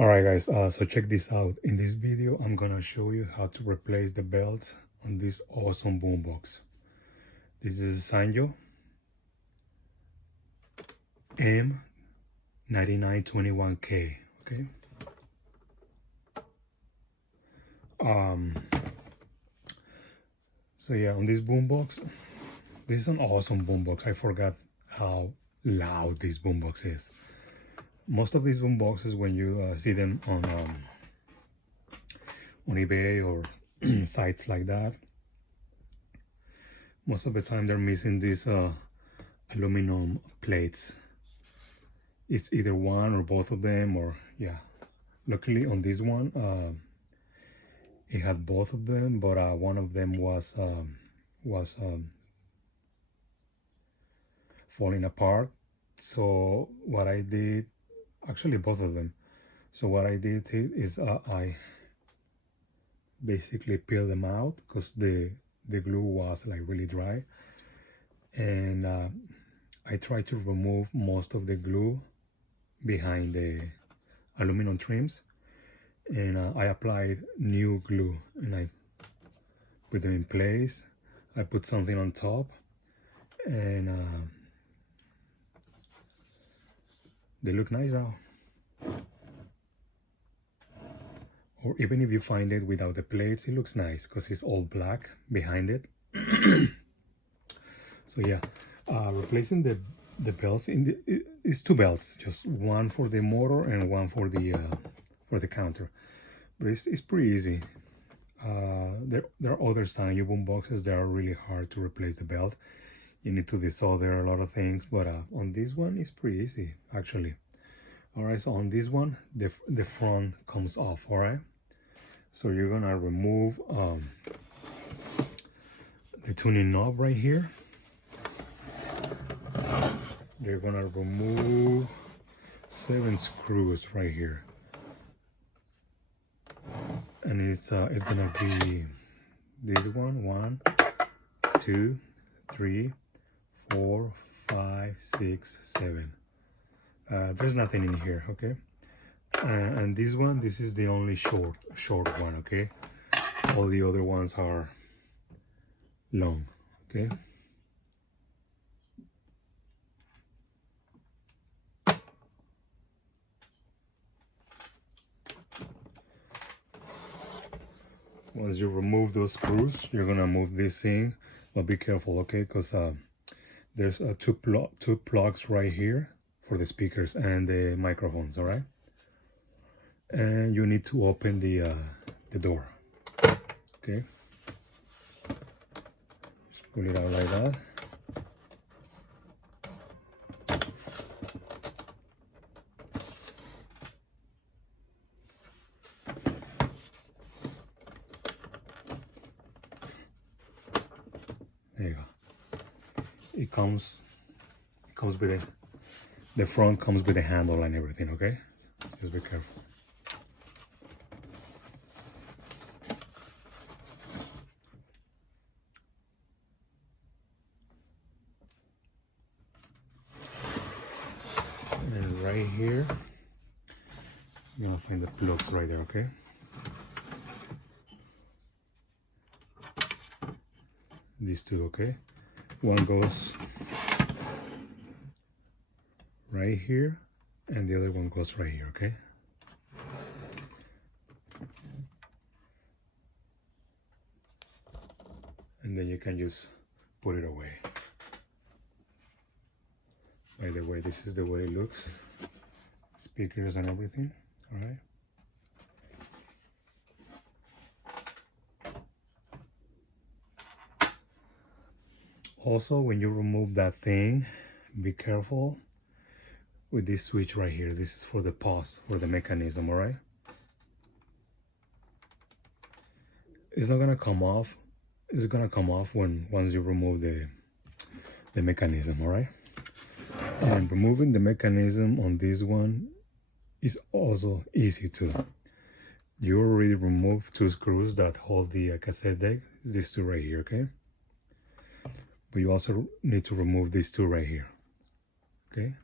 Alright guys, so check this out. In this video, I'm gonna show you how to replace the belts on this awesome boombox. This is Sanyo M9921K, okay? So yeah, on this boombox, this is an awesome boombox. I forgot how loud this boombox is. Most of these boomboxes, when you see them on eBay or sites like that, most of the time they're missing these aluminum plates. It's either one or both of them, or yeah. Luckily on this one, it had both of them, but one of them was falling apart. So what I did, actually both of them. So what I did is I basically peeled them out because the glue was like really dry, and I tried to remove most of the glue behind the aluminum trims, and I applied new glue and I put them in place. I put something on top, and they look nice now. Or even if you find it without the plates, it looks nice because it's all black behind it. So yeah, replacing the belts it's two belts, just one for the motor and one for the counter. But it's pretty easy. There are other Sanyo boom boxes that are really hard to replace the belt. You need to desolder a lot of things, but on this one it's pretty easy actually. All right, so on this one the front comes off. All right, so you're gonna remove the tuning knob right here. You're gonna remove 7 screws right here, and it's gonna be this one: 1, 2, 3, 4, 5, 6, 7. There's nothing in here, okay? And this one, this is the only short one, okay? All the other ones are long, okay? Once you remove those screws, you're gonna move this thing, but be careful, okay? Because there's two plugs right here for the speakers and the microphones. All right, and you need to open the door. Okay, just pull it out like that. There you go. It comes with it. The front comes with the handle and everything, okay? Just be careful. And right here, you're gonna find the plugs right there, okay? These two, okay? One goes right here and the other one goes right here, okay? And then you can just put it away. By the way, this is the way it looks. Speakers and everything, all right? Also, when you remove that thing, be careful with this switch right here. This is for the pause, for the mechanism, all right? It's not gonna come off. It's gonna come off once you remove the mechanism, all right? And removing the mechanism on this one is also easy too. You already removed 2 screws that hold the cassette deck. These 2 right here, okay? But you also need to remove these 2 right here, okay?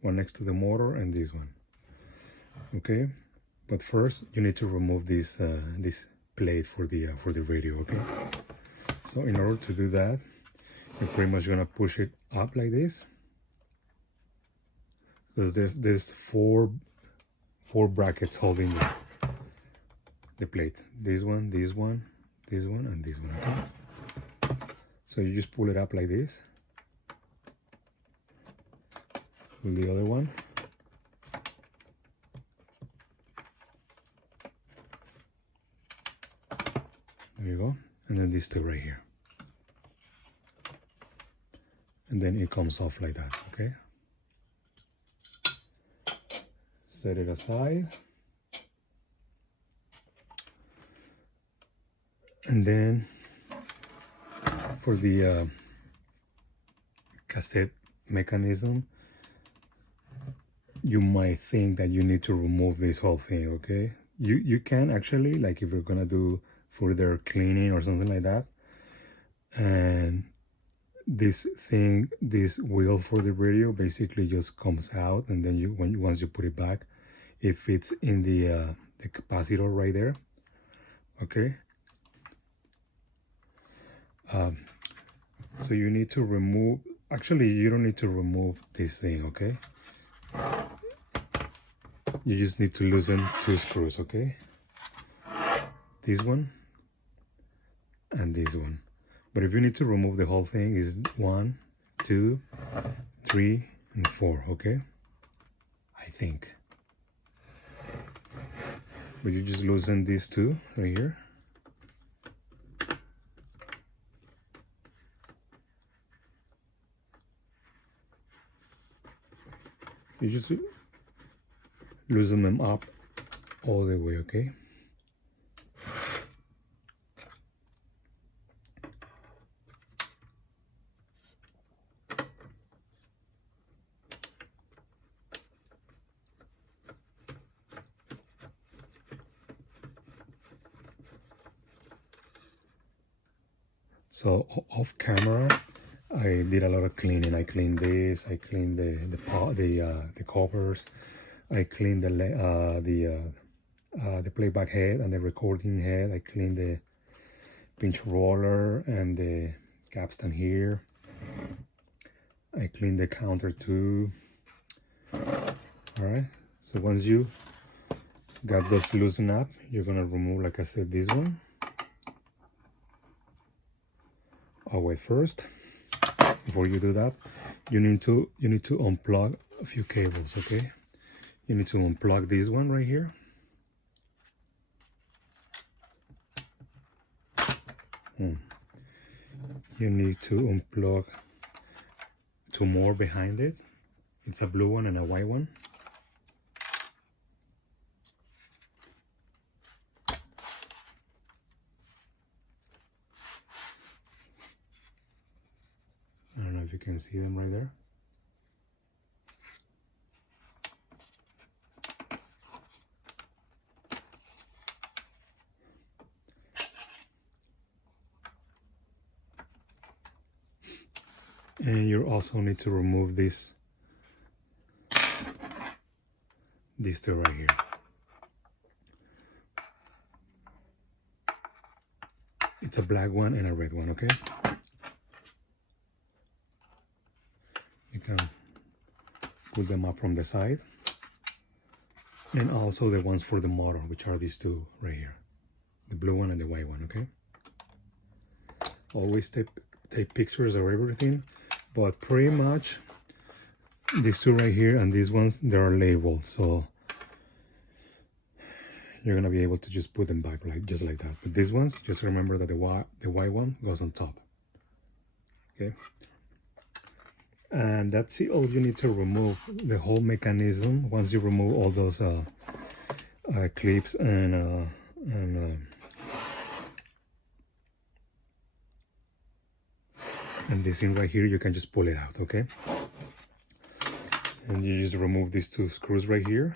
One next to the motor and this one, okay? But first you need to remove this this plate for the radio, okay? So in order to do that, you're pretty much gonna push it up like this, because there's four brackets holding the plate. This one, this one, this one, and this one, okay? So you just pull it up like this. Pull the other one. There you go. And then these two right here. And then it comes off like that, okay? Set it aside. And then for the cassette mechanism, you might think that you need to remove this whole thing, okay? You can actually, like if you're gonna do further cleaning or something like that, and this thing, this wheel for the radio basically just comes out, and then once you put it back, it fits in the capacitor right there, okay? So you need to remove, actually you don't need to remove this thing, okay? You just need to loosen two screws, okay? This one and this one. But if you need to remove the whole thing, is 1, 2, 3, and 4, okay? I think. But you just loosen these two right here. You just loosen them up all the way, okay? So off camera, I did a lot of cleaning. I cleaned this. I cleaned the covers. I cleaned the playback head and the recording head. I cleaned the pinch roller and the capstan here. I cleaned the counter too. All right. So once you got those loosened up, you're gonna remove, like I said, this one. Oh wait, first, before you do that, you need to unplug a few cables, okay? You need to unplug this one right here. You need to unplug two more behind it. It's a blue one and a white one. I don't know if you can see them right there. And you also need to remove these two right here. It's a black one and a red one, okay? You can put them up from the side. And also the ones for the motor, which are these two right here. The blue one and the white one, okay? Always take pictures of everything, but pretty much these two right here and these ones, they are labeled, so you're gonna be able to just put them back just like that. But these ones, just remember that the white one goes on top, okay? And that's it. All you need to remove the whole mechanism. Once you remove all those clips and this thing right here, you can just pull it out, okay? And you just remove these two screws right here.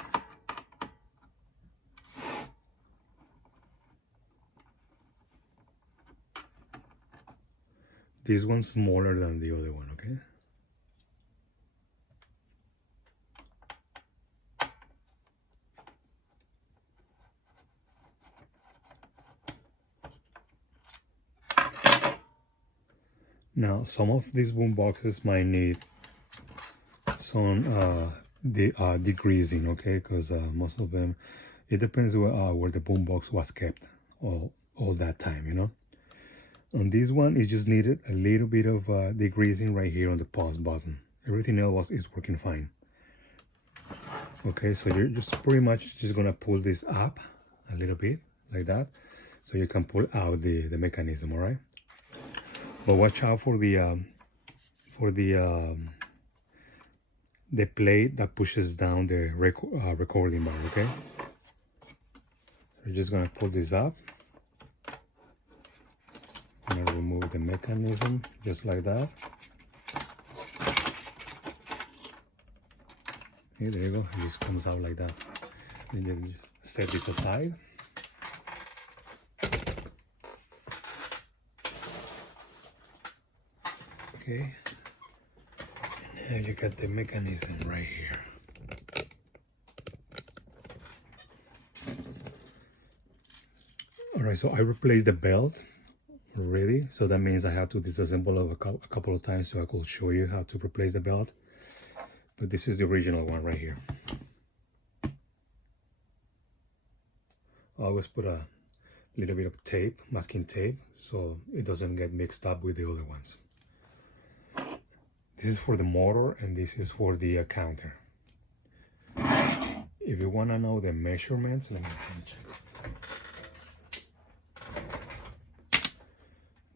This one's smaller than the other one, okay? Now some of these boom boxes might need some degreasing, okay, because most of them, it depends where the boom box was kept all that time, you know. On this one, it just needed a little bit of degreasing right here on the pause button. Everything else is working fine. Okay, so you're just pretty much just gonna pull this up a little bit like that, so you can pull out the mechanism. All right, but watch out for the plate that pushes down the recording bar. Okay, we're just gonna pull this up. I'm gonna remove the mechanism just like that. Okay, there you go. It just comes out like that. And then just set this aside. Okay. And now you got the mechanism right here. All right, so I replaced the belt already. So that means I have to disassemble a couple of times so I could show you how to replace the belt. But this is the original one right here. I always put a little bit of tape, masking tape, so it doesn't get mixed up with the other ones. This is for the motor and this is for the counter. If you want to know the measurements, let me check.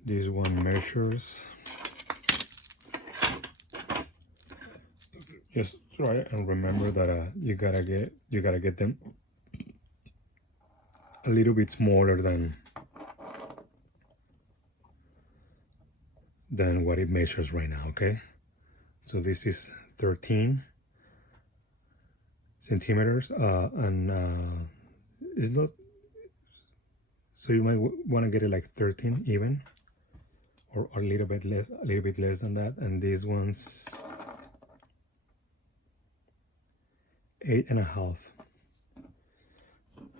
This one measures. Just try and remember that you gotta get them a little bit smaller than what it measures right now. Okay, so this is 13 centimeters, and it's not. So you might want to get it like 13 even, or a little bit less than that. And these ones 8.5.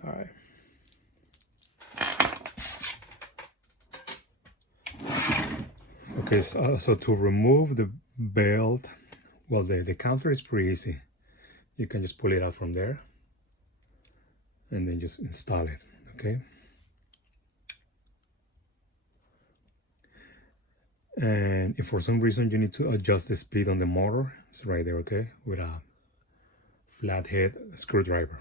All right. Okay, so to remove the belt, well, the counter is pretty easy. You can just pull it out from there and then just install it. Okay. And if for some reason you need to adjust the speed on the motor, it's right there. Okay, with a flathead screwdriver.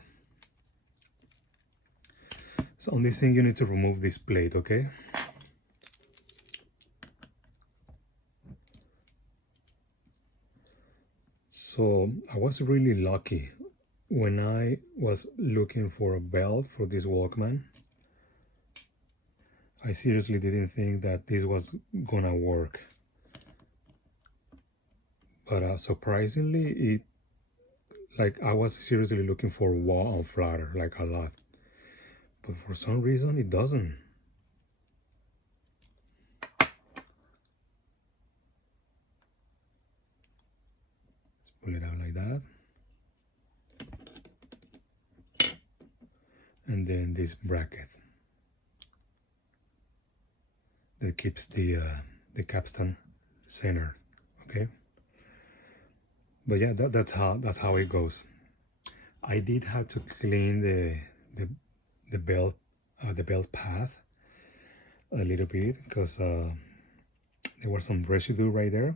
So on this thing you need to remove this plate. Okay, so I was really lucky when I was looking for a belt for this Walkman. I seriously didn't think that this was gonna work, but surprisingly, I was seriously looking for wah and flutter like a lot, but for some reason it doesn't. Let's pull it out like that, and then this bracket that keeps the capstan centered. Okay, but yeah, that's how it goes. I did have to clean the belt path a little bit because there was some residue right there,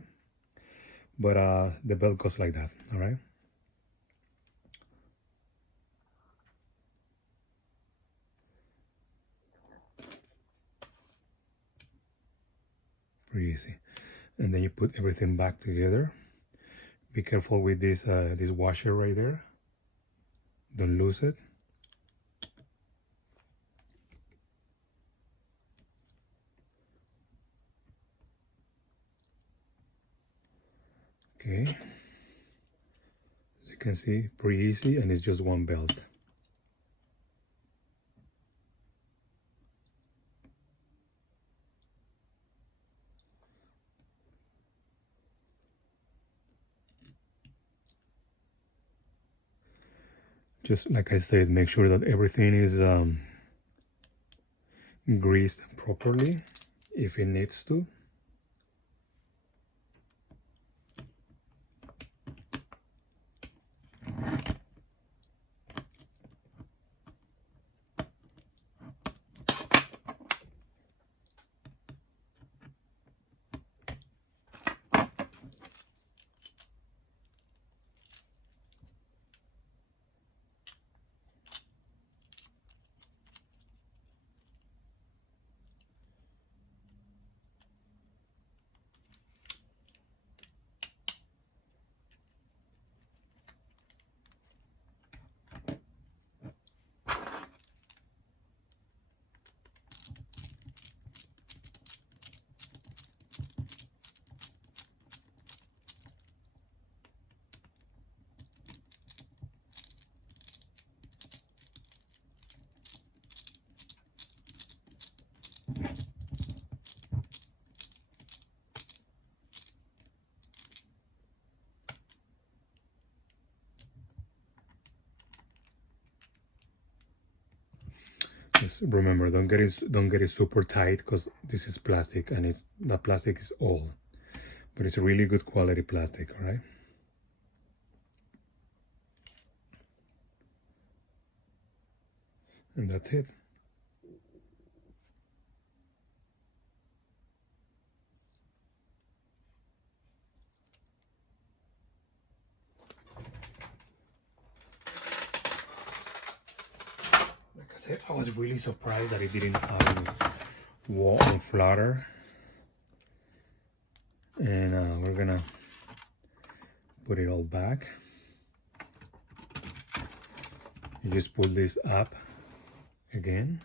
but the belt goes like that. All right. Pretty easy. And then you put everything back together. Be careful with this this washer right there. Don't lose it. Okay. As you can see, pretty easy, and it's just one belt. Just like I said, make sure that everything is greased properly if it needs to. Just remember, don't get it super tight, because this is plastic and the plastic is old, but it's a really good quality plastic. All right. And that's it. Like I said, I was really surprised that it didn't have any wall and flutter. And we're gonna put it all back. You just pull this up again.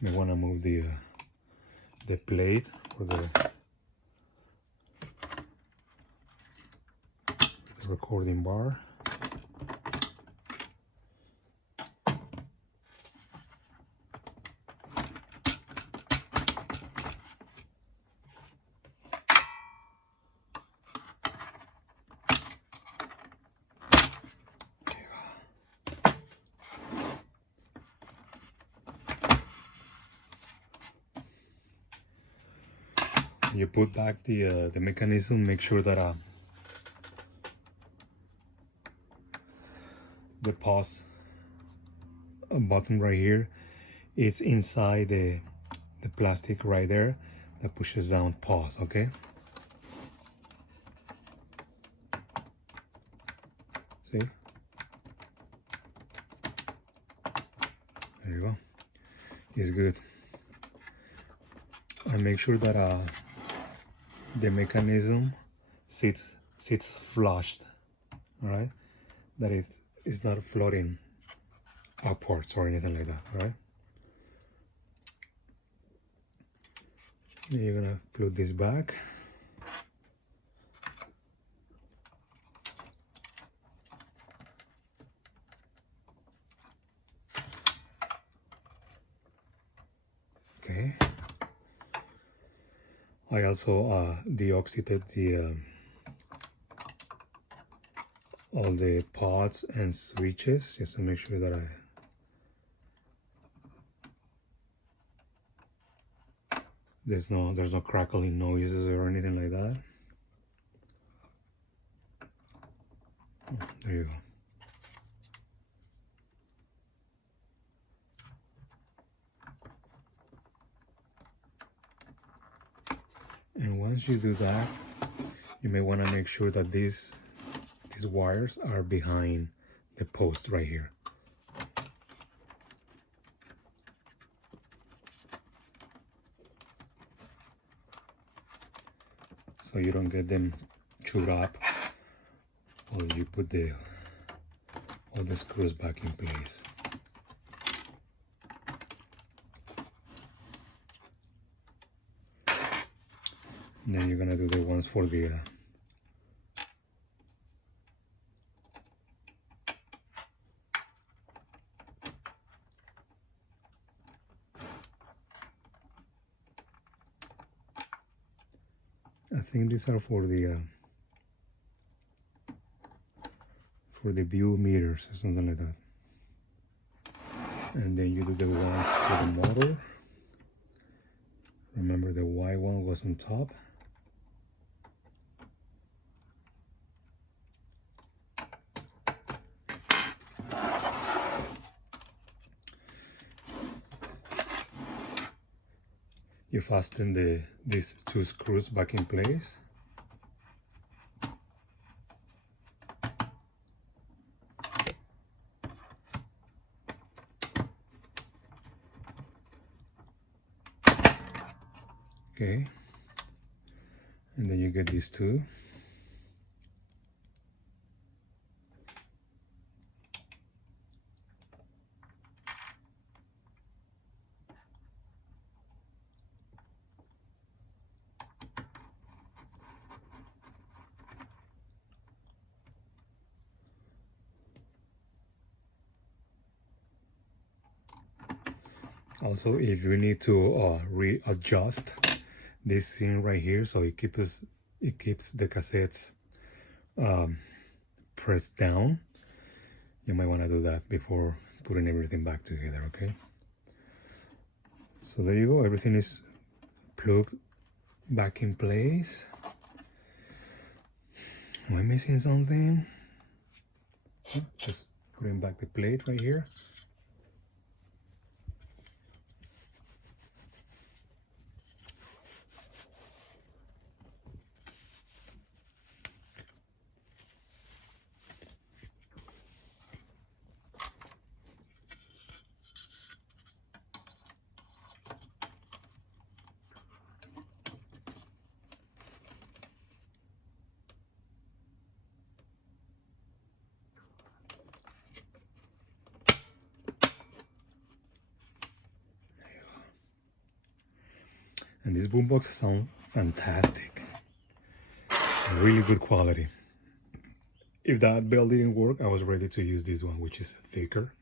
You want to move the plate or the recording bar. You put back the mechanism. Make sure that the pause button right here, it's inside the plastic right there that pushes down pause. Okay. See? There you go. It's good. And make sure that the mechanism sits flushed. All right, that it is not floating upwards or anything like that. All right. Then you're gonna put this back. Okay. I also deoxidated all the pods and switches just to make sure that there's no crackling noises or anything like that. Oh, there you go. And once you do that, you may want to make sure that these wires are behind the post right here. So you don't get them chewed up while you put all the screws back in place. And then you're gonna do the ones for the I think these are for the view meters or something like that. And then you do the ones for the motor. Remember, the white one was on top. You fasten these two screws back in place. Okay, and then you get these two. Also, if you need to readjust this thing right here so it keeps it keeps the cassettes pressed down. You might want to do that before putting everything back together, okay? So there you go, everything is plugged back in place. Am I missing something? Just putting back the plate right here. And these boomboxes sound fantastic. Really good quality. If that bell didn't work, I was ready to use this one, which is thicker.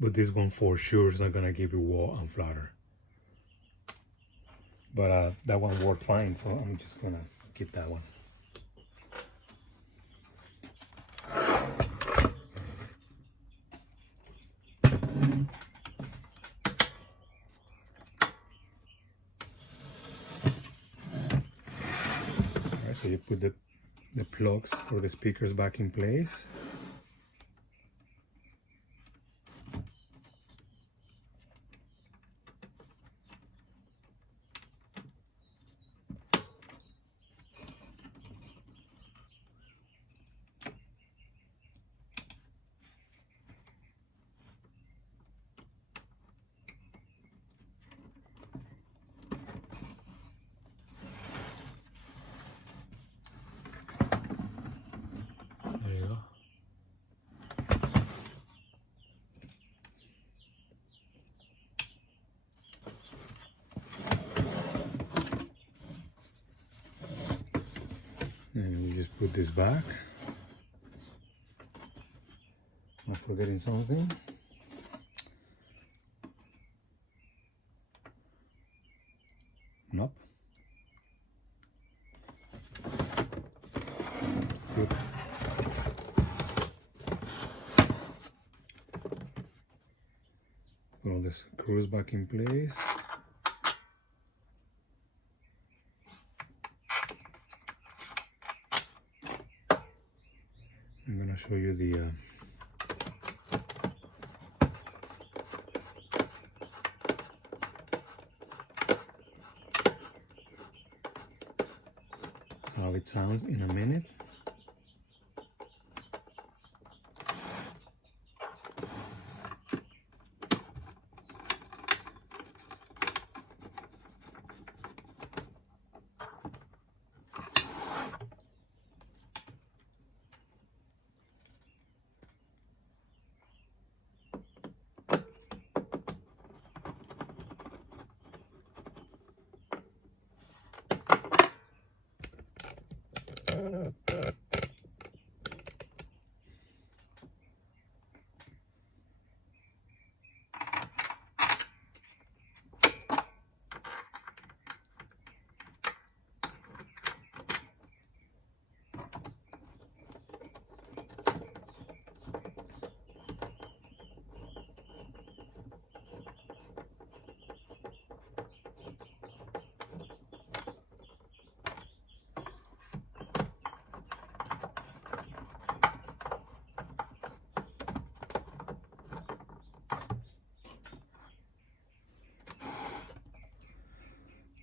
But this one for sure is not gonna give you wah and flutter. But that one worked fine, so I'm just gonna keep that one. Alright, so you put the plugs for the speakers back in place. There you go. And we just put this back. Not forgetting something. Nope. That's good. Put all the screws back in place. I'm gonna show you the how it sounds in a minute.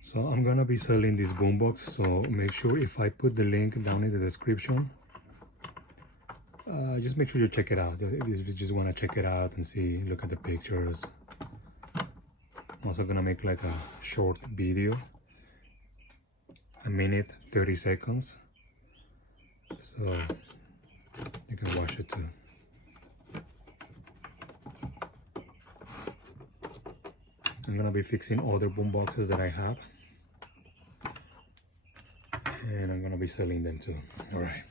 So I'm gonna be selling this boombox, so make sure if I put the link down in the description, just make sure you check it out. If you just want to check it out and see, look at the pictures. I'm also gonna make like a short video, 1 minute 30 seconds, so you can watch it too. I'm gonna be fixing other boomboxes that I have, and I'm gonna be selling them too. All right.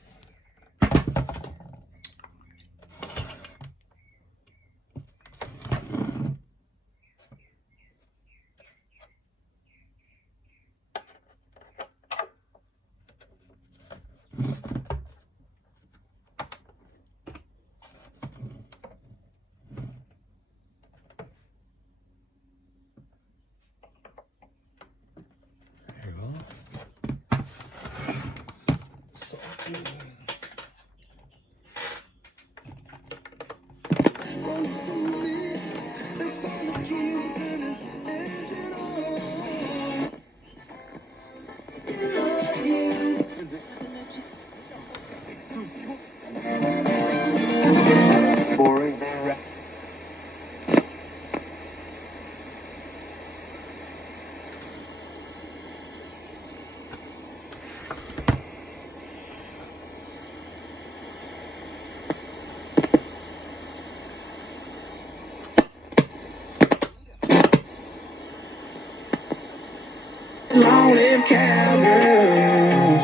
Long live cowgirls,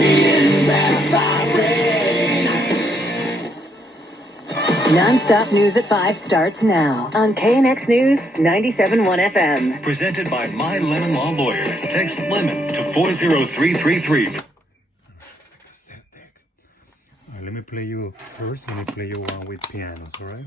being backed by rain. Non-stop news at 5 starts now on KNX News 97.1 FM. Presented by My Lemon Law Lawyer. Text LEMON to 40333. Cassette deck. All right, let me play you first. Let me play you one with pianos, all right?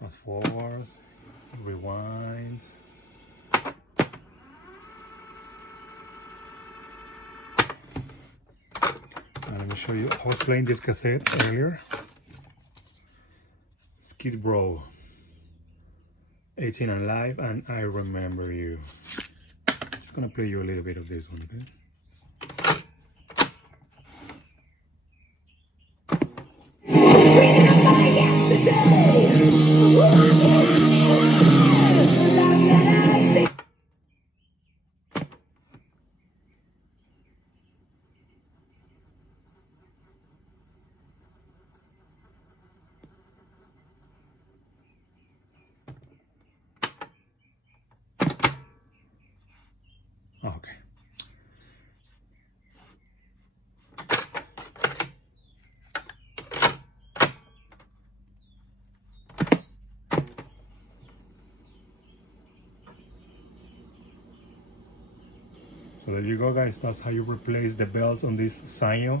Fast forwards, rewinds. And let me show you. I was playing this cassette earlier. Skid Row, 18 and Live, and I Remember You. Just gonna play you a little bit of this one, okay? Okay. So there you go, guys. That's how you replace the belts on this Sanyo